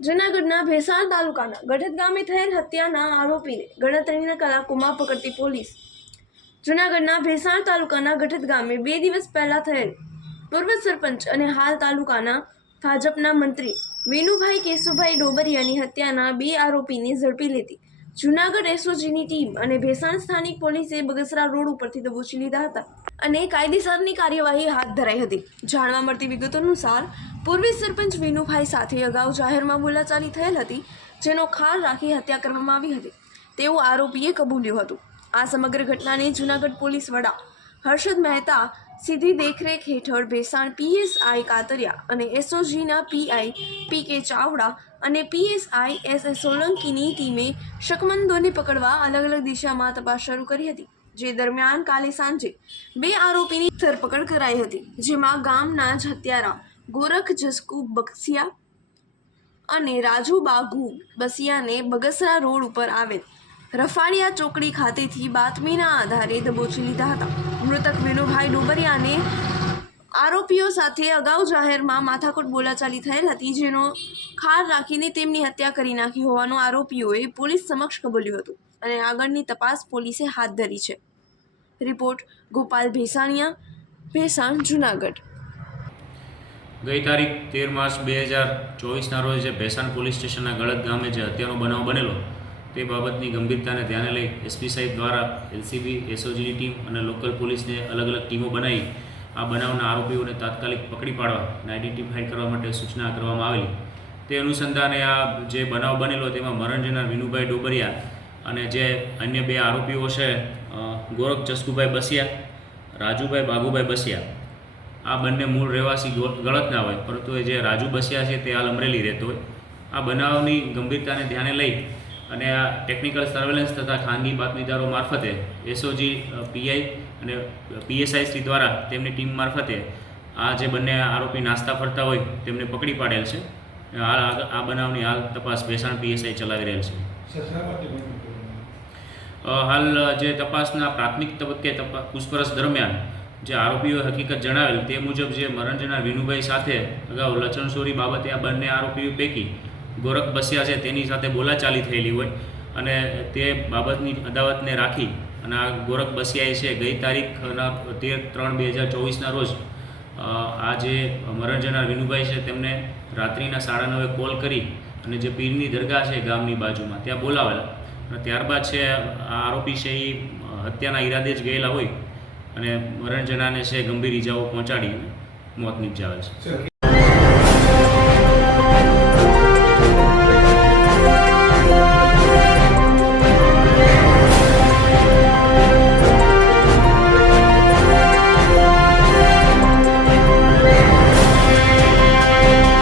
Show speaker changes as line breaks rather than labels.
જૂનાગઢના ભેસાણ તાલુકાના ગઢત ગામે થયેલ હત્યાના આરોપીને ગણતરીના કલાકોમાં પકડતી પોલીસ. જૂનાગઢના ભેસાણ તાલુકાના ગઢત ગામે બે દિવસ પહેલા થયેલ પૂર્વ સરપંચ અને હાલ તાલુકાના ભાજપના મંત્રી વિનુભાઈ કેશુભાઈ ડોબરિયાની હત્યાના બે આરોપીને ઝડપી લેતી જૂનાગઢ એસઓજીની ટીમ અને ભેસાણ સ્થાનિક પોલીસે બગસરા રોડ ઉપરથી દબોચી લીધા હતા અને કાયદેસરની કાર્યવાહી હાથ ધરાઈ હતી. જાણવા મળતી વિગતો અનુસાર, પૂર્વી સરપંચ વિનુભાઈ સાથે અગાઉ જાહેરમાં બોલાચાલી થયેલ હતી, જેનો ખાર રાખી હત્યા કરવામાં આવી હતી. તેવું આરોપીએ કબૂલ્યું હતું. આ સમગ્ર ઘટનાને જૂનાગઢ પોલીસ વડા હર્ષદ મહેતા સીધી દેખરેખ હેઠળ ભેસાણ પીએસઆઈ કાતરિયા અને એસઓજીના પીઆઈ પી કે ચાવડા અને પીએસઆઈ એસ એસ સોલંકીની ટીમે શકમંદોને પકડવા અલગ અલગ દિશામાં તપાસ શરૂ કરી હતી, જે દરમિયાન કાલે સાંજે બે આરોપીની ધરપકડ કરાઈ હતી, જેમાં ગામના જ હત્યારા ગોરખ જસકુ બક્સિયા અને રાજુ બાગુ બસિયાને બગસરા રોડ ઉપર આવેલ રફાડિયા ચોકડી ખાતેથી બાતમીના આધારે દબોચી લીધા હતા. મૃતક વિનુભાઈ ડોબરિયાને આરોપીઓ સાથે અગાઉ જાહેરમાં માથાકૂટ બોલાચાલી થયેલ હતી, જેનો ખાર રાખીને તેમની હત્યા કરી નાખી હોવાનું આરોપીઓએ પોલીસ સમક્ષ કબૂલ્યું હતું અને આગળની તપાસ પોલીસે હાથ ધરી છે. રિપોર્ટ ગોપાલ ભેસાણિયા, ભેસાણ, જુનાગઢ.
ગઈ તારીખ તેર માર્ચ બે હજાર ચોવીસના રોજ ભેસાણ પોલીસ સ્ટેશનના ગળત ગામે જે હત્યાનો બનાવ બનેલો તે બાબતની ગંભીરતાને ધ્યાને લઈ એસપી સાહેબ દ્વારા એલસીબી એસઓજીની ટીમ અને લોકલ પોલીસને અલગ અલગ ટીમો બનાવી આ બનાવના આરોપીઓને તાત્કાલિક પકડી પાડવા અને આઈડેન્ટિફાઈ કરવા માટે સૂચના કરવામાં આવેલી. તે અનુસંધાને આ જે બનાવ બનેલો તેમાં મરણ જનાર વિનુભાઈ ડોબરિયા અને જે અન્ય બે આરોપીઓ છે ગોરખ ચસ્કુભાઈ બસિયા, રાજુભાઈ બાગુભાઈ બસિયા. આ બંને મૂળ રહેવાસી ગળતના હોય, પરંતુ એ જે રાજુ બસિયા છે તે હાલ અમરેલી રહેતો હોય. આ બનાવની ગંભીરતાને ધ્યાને લઈ અને આ ટેકનિકલ સર્વેલન્સ તથા ખાનગી બાતમીદારો મારફતે એસઓજી પીઆઈ અને પીએસઆઈ શ્રી દ્વારા તેમની ટીમ મારફતે આ જે બંને આરોપી નાસ્તા ફરતા હોય તેમને પકડી પાડેલ છે. હાલ આ આ બનાવની હાલ તપાસ ભેસાણ પીએસઆઈ ચલાવી રહેલ છે. હાલ જે તપાસના પ્રાથમિક તબક્કે પૂછપરછ દરમિયાન જે આરોપીઓએ હકીકત જણાવેલ તે મુજબ જે મરણ જનાર વિનુભાઈ સાથે અગાઉ લચણસોરી બાબતે આ બંને આરોપીઓ પૈકી ગોરખ બસિયા છે તેની સાથે બોલાચાલી થયેલી હોય અને તે બાબતની અદાવતને રાખી અને આ ગોરખ બસિયાએ છે ગઈ તારીખના તેર ત્રણ બે હજાર ચોવીસના રોજ આ જે મરણ જનાર વિનુભાઈ છે તેમને રાત્રિના સાડા નવે કોલ કરી અને જે પીરની દરગાહ છે ગામની બાજુમાં ત્યાં બોલાવેલા. અને ત્યારબાદ છે આ આરોપી છે એ હત્યાના ઈરાદે જ ગયેલા હોય અને મરણ જનારને છે ગંભીર ઈજાઓ પહોંચાડી મોત નિપજાવેલ છે.